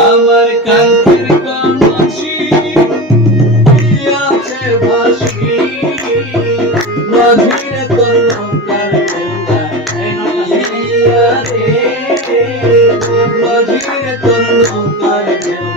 আমার কান্তির কলসি আছে ভাসি মাঝিরে তোর নৌকার খেলা রে মাঝিরে তোর নৌকার খেলা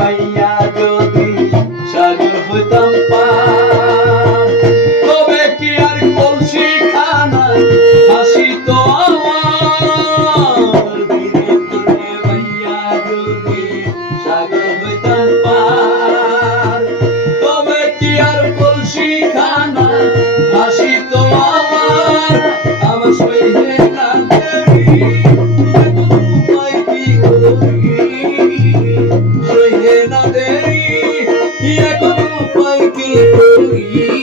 বাইয়া যদি সাগর হইতাম পার তবে কি আর কলসি খানা হাসি তো আমার ধীরে ধীরে বাইয়া যদি সাগর হইতাম পার তবে কি আর কলসি খানা হাসি তো আমার আমার সইলে না দেরি উপায় কি করি না দেরি এখন উপায় কি করি